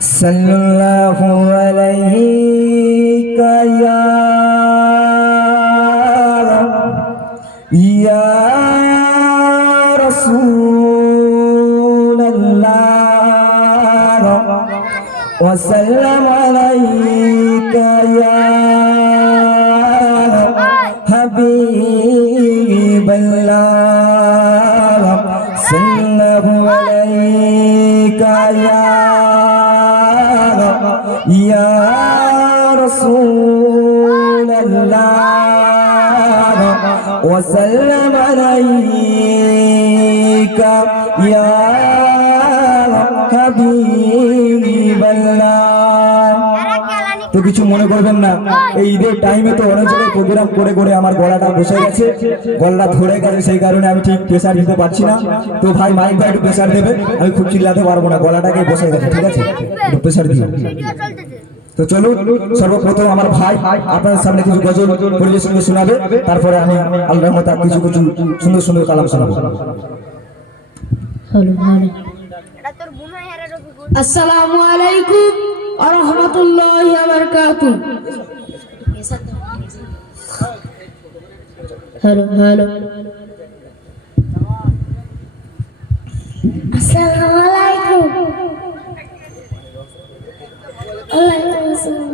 সাল্লাল্লাহু আলাইকা ইয়া রাসূলাল্লাহ ওয়া সাল্লাম আলাইকা ইয়া হাবিবাল্লাহ সাল্লাল্লাহু আলাইকা ইয়া রাসূলাল্লাহ ওয়া সাল্লাম আলাইকা ইয়া হাবিবাল্লাহ। তো কিছু মনে করবেন না, এই ঈদের টাইমে তো অনেক জায়গায় প্রোগ্রাম করে করে আমার গলাটা বসে গেছে, গলাটা ধরে গেছে, সেই কারণে আমি ঠিক প্রেসার দিতে পারছি না। তো ভাই মাইক ভাই একটু প্রেসার দেবে, আমি খুব চিল্লাতে পারবো না, গলাটাকে বসে গেছে, ঠিক আছে, একটু প্রেসার দিও। তো চলুন, সর্বপ্রথম আমার ভাই আপনাদের সামনে কিছু গজল পরিবেশন করে শোনাবে, তারপরে আমি আল্লাহর রহমতে কিছু কিছু সুন্দর সুন্দর কালাম শোনাবো। আসসালামু আলাইকুম ওয়া রাহমাতুল্লাহি ওয়া বারাকাতুহু। হ্যালো হ্যালো, আসসালামু আলাইকুম। ওয়ালাইকুম আসসালাম।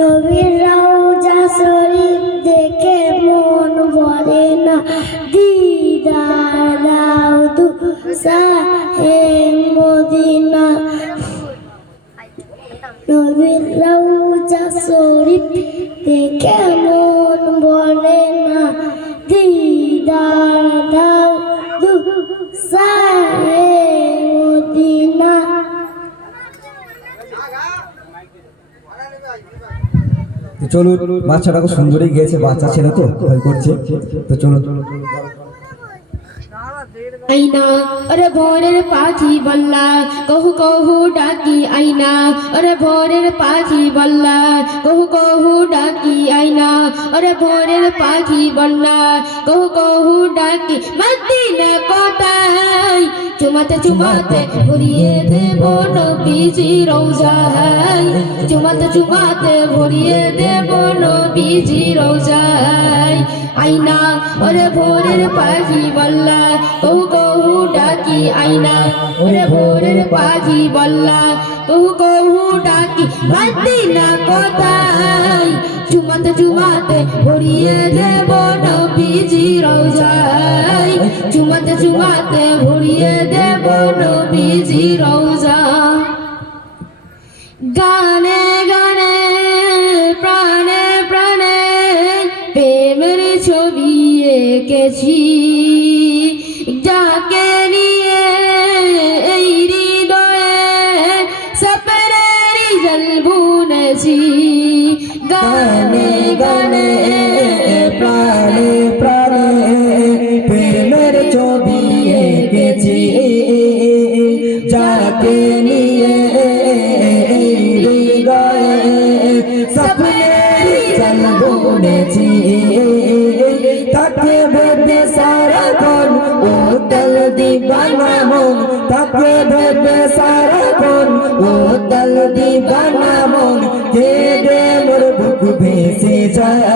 নবীর রওজা শরীফ দেখে মন ভরে না, দিদার দাও দু সাহে মদিনা। নবীর রওজা শরীফ দেখে মন ভরে না, দিদার দাও দু সাহে মদিনা। চলুন, বাচ্চাটা খুব সুন্দরই গিয়েছে, বাচ্চা ছেলে তো ভয় করছে, তো চলুন। আইনা ওরে ভোরের পাখি বল্লা, কহু কহু ডাকি আইনা, ওরে ভোরের পাখি বল্লা, কহু কহু ডাকি আইনা, ওরে ভোরের পাখি বল্লা, কহু কহু ডাকি মদিনা কোথায়। চুমাতে চুমাতে ভরিয়ে দেব নবীজি রওজায়, চুমাতে চুমাতে ভরিয়ে দেব নবীজি রওজায়। আইনা ওরে ভোরের পাখি বল্লা, কহু কহু ডাকি আইনা, ওরে ভোরের পাখি বল্লা, কহু কহু ডাকি মদিনা কোথায়। চুমাতে চুমাতে ভরিয়ে দেব নবীজি রওজায়, চুমাতে চুমাতে ভরিয়ে দেব নবীজি রওজা। গানে গানে প্রাণে প্রাণে প্রেমের ছবি এঁকেছি, যাকে নিয়ে এই হৃদয়ে সপনের জল বুনেছি। গানে গানে প্রাণে প্রাণে প্রেমের ছবি এঁকেছি, যাকে নিয়ে হৃদয়ে স্বপ্নের জল বুনেছি। তাকে ভেবে সারাক্ষণ উতল দিবানা মন, তাকে ভেবে সারাক্ষণ উতল দিবানা মন, কেঁদে মোর বুক ভেসে যায়,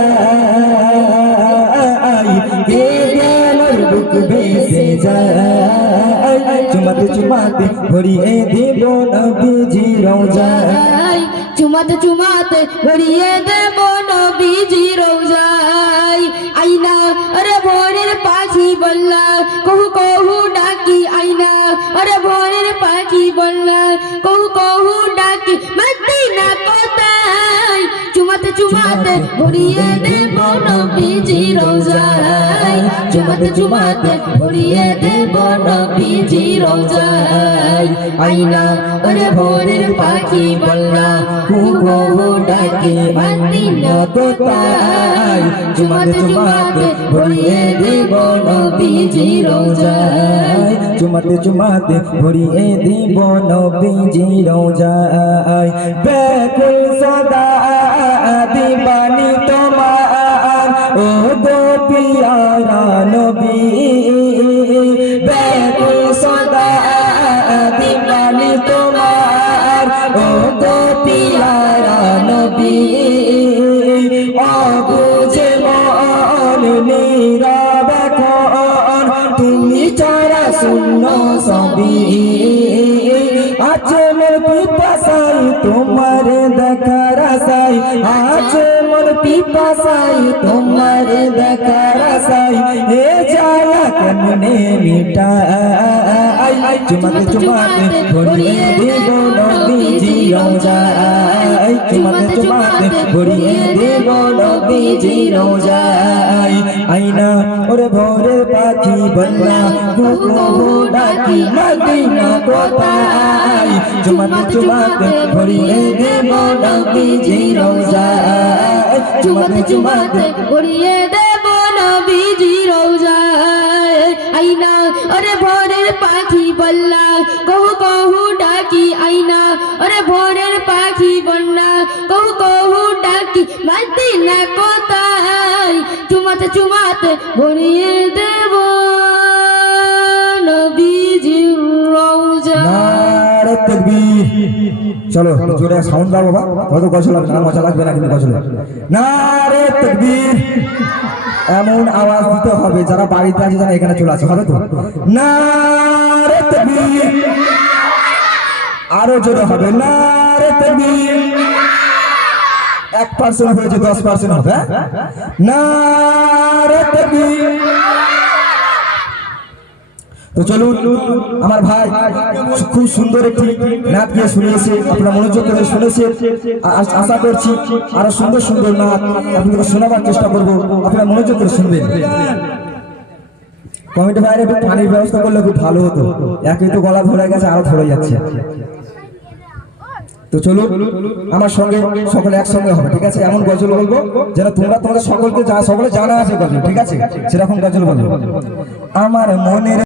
কেঁদে মোর বুক ভেসে যায়। চুমাতে চুমাতে ভরিয়ে দেব নবীজি রওজায়, চুমাতে চুমাতে ভরিয়ে দেব নবীজি রওজায়। আইনা আরে ভোরের পাখি বল্লা, কহু কহু ডাকি আইনা, আরে ভোরের পাখি বল্লা, কহু কহু ডাকি মদিনা কোথায়। চুমাতে চুমাতে ভরিয়ে দেব নবীজি রওজায়, চুমাতে চুমাতে ভরিয়ে দেব নবীজি রওজায়। আইনা ওরে ভোরের পাখি বল্লা, কহু কহু ডাকি মদিনা কোথায়। চুমাতে চুমাতে ভরিয়ে দেব নবীজি রওজায়, চুমাতে চুমাতে ভরিয়ে দেব নবীজি রওজায়। ব্যাকুল সদা দিবানি তোমার, ও গো পিয়ারা নবী, ব্যাকুল সদা শূন্য সবই আছে মোর পিপাসাই তোমার দেখার আশাই আছে মোর পিপাসাই তোমার দেখার আশাই এ জ্বালা কেমনে মিটাই চুমাতে চুমাতে ভরিয়ে দেব নবীজি রোজাই চুমাতে চুমাতে ভরিয়ে দেব নবীজি রোজাই আইনা ওরে ভোরের পাখি বন্যা কুকু ডাকি মদিনা কোথায় চুমাতে চুমাতে ভরিয়ে দেব নবীজি রোজাই চুমাতে চুমাতে ভরিয়ে দেব নবীজি রোজায় আইনা ওরে ভোরের পাখি বল্লা কহু কহু ডাকি আইনা ওরে ভোরের পাখি বন্যা কহু কহু ডাকি মদিনা কোথায় চুমাতে চুমাতে ভরিয়ে দেব নবীজি রোজায়। নারে তাকবীর। চলো জোরে সাউন্ড দাও বাবা, কত গজল লাগবে না, মজা লাগবে না কিন্তু গজলে। নারে তাকবীর। এমন আওয়াজ দিতে হবে যারা বাড়িতে আছে যারা এখানে চলে আসে, হবে তো? নারে তাকবীর। আরো জোরে হবে নারে তাকবীর। 1% হয়েছে 10% হবে, হ্যাঁ? নারে তাকবীর। তো চলুন, আমার ভাই খুব সুন্দর একটি নাচ গিয়ে শুনিয়েছে, আপনারা মনোযোগ করে শুনেছেন। আশা করছি আরো সুন্দর সুন্দর নাচ আপনাদের শোনাবার চেষ্টা করবো, আপনারা মনোযোগ করে শুনবেন। কমিটি ভাইয়ের একটু পানির ব্যবস্থা করলে খুব ভালো হতো, একই তো গলা ধরে গেছে, আরো ধরে যাচ্ছে। তো চলুন আমার সঙ্গে সকলে একসঙ্গে হবে, ঠিক আছে? এমন গজল বলবো যেন তোমরা তোমাদের সকলকে সকলে জানা আছে গজল, ঠিক আছে? সেরকম গজল বলবো। আমার মনের